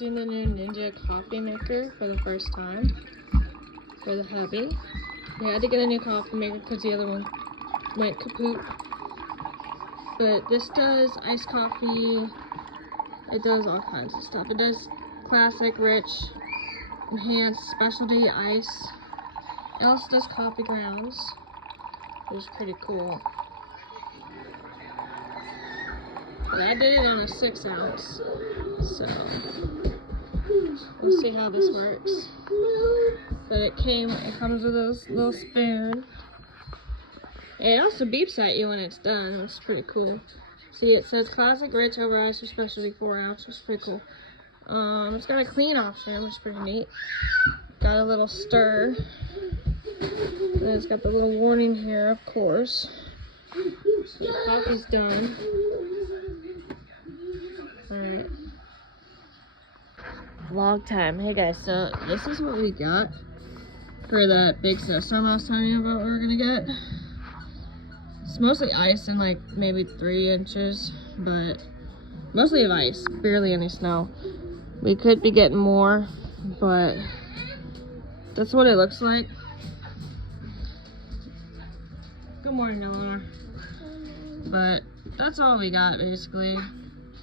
Using the new Ninja coffee maker for the first time for the hubby. We had to get a new coffee maker because the other one went kaput. But this does iced coffee. It does all kinds of stuff. It does classic, rich, enhanced, specialty, ice. It also does coffee grounds, which is pretty cool. But I did it on a 6 ounce, so we'll see how this works. But it comes with a little spoon. It also beeps at you when it's done, which is pretty cool. See, it says classic, rich, over ice, or specialty 4 ounce, which is pretty cool. It's got a clean option, which is pretty neat. Got a little stir. And it's got the little warning here, of course. The coffee's done. Alright. Vlog time. Hey guys, so this is what we got for that big snowstorm I was telling you about we were gonna get. It's mostly ice and like maybe 3 inches, but mostly of ice, barely any snow. We could be getting more, but that's what it looks like. Good morning, Eleanor. But that's all we got basically.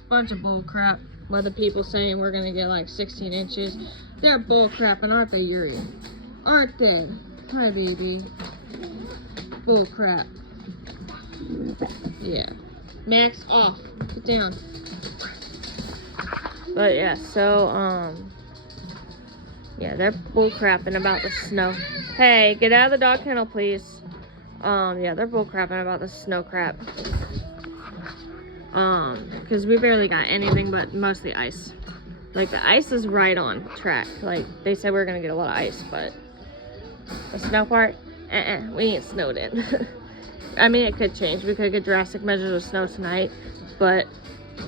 Bunch of bull crap. By the people saying we're gonna get like 16 inches. They're bull crapping, aren't they, Yuri? Aren't they? Hi, baby. Bull crap. Yeah. Max, off. Get down. But yeah, so yeah, they're bull crapping about the snow. Hey, get out of the dog kennel, please. Yeah, they're bull crapping about the snow crap. Because we barely got anything but mostly ice. Like, the ice is right on track. Like, they said we were gonna get a lot of ice, but the snow part, we ain't snowed in. I mean, it could change. We could get drastic measures of snow tonight, but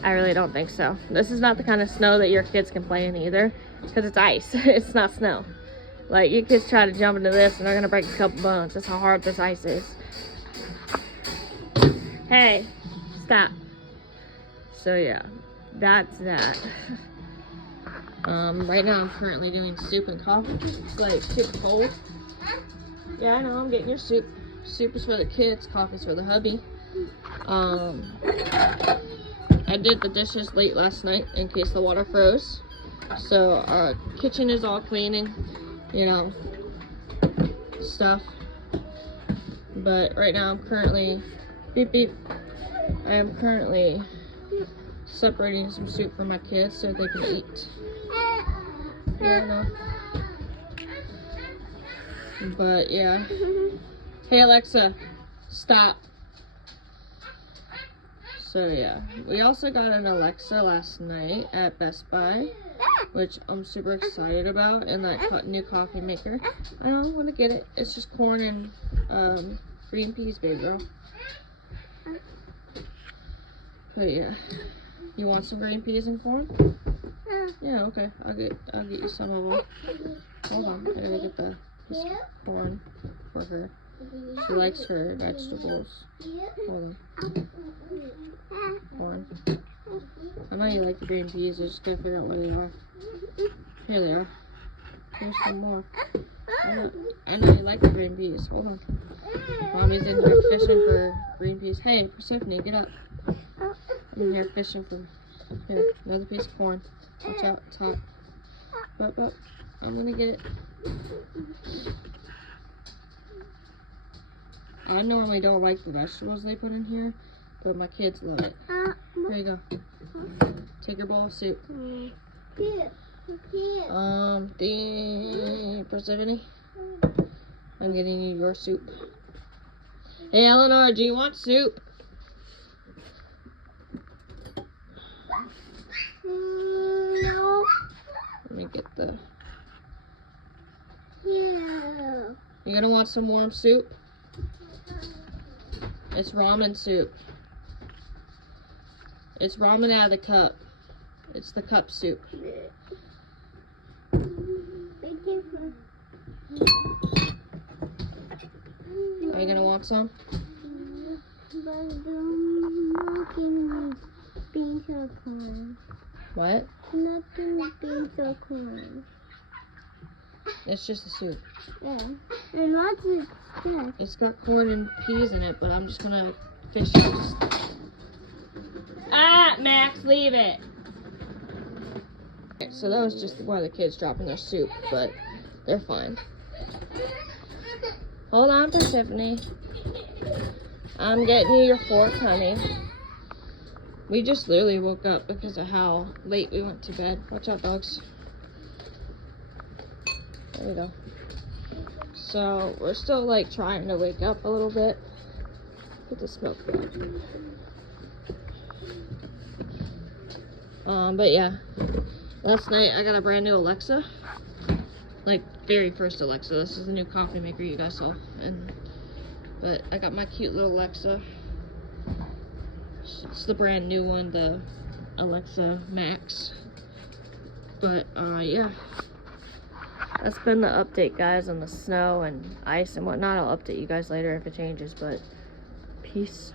I really don't think so. This is not the kind of snow that your kids can play in either, because it's ice. It's not snow. Like, your kids try to jump into this and they're gonna break a couple bones. That's how hard this ice is. Hey, stop. So yeah, that's that. Right now I'm currently doing soup and coffee. It's like super cold. Yeah, I know, I'm getting your soup. Soup is for the kids, coffee's for the hubby. I did the dishes late last night in case the water froze. So our kitchen is all cleaning, you know, stuff. But right now I'm currently, beep beep, I am currently separating some soup for my kids so they can eat. Yeah, I know. But yeah. Hey Alexa, stop. So yeah, we also got an Alexa last night at Best Buy, which I'm super excited about, and that new coffee maker. I don't want to get it. It's just corn and green peas, baby girl. But yeah, you want some green peas and corn? Yeah, okay. I'll get you some of them. Hold on, I gotta get the corn for her. She likes her vegetables. Hold on. Corn. I know you like the green peas. I just gotta figure out where they are. Here they are. Here's some more. I know you like the green peas. Hold on. Mommy's in here fishing for green peas. Hey, Persephone, get up. I'm in here fishing for. Here, another piece of corn. Watch out, it's hot. But, I'm gonna get it. I normally don't like the vegetables they put in here, but my kids love it. Here you go. Take your bowl of soup. Persephone, I'm getting you your soup. Hey, Eleanor, do you want soup? No. Let me get the... Yeah. You gonna want some warm soup? It's ramen soup. It's ramen out of the cup. It's the cup soup. Are you gonna want some? But What? Nothing beans or corn. It's just a soup. Yeah. And what's it stuff? It's got corn and peas in it, but I'm just gonna fish it. Ah, Max, leave it. Okay, so that was just one of the kids dropping their soup, but they're fine. Hold on, Persephone. I'm getting you your fork, honey. We just literally woke up because of how late we went to bed. Watch out, dogs. There we go. So we're still like trying to wake up a little bit. Put this milk down. But yeah, last night I got a brand new Alexa. Like very first Alexa. This is the new coffee maker you guys saw. But I got my cute little Alexa. It's the brand new one, the Alexa Max. But yeah. That's been the update, guys, on the snow and ice and whatnot. I'll update you guys later if it changes, but peace.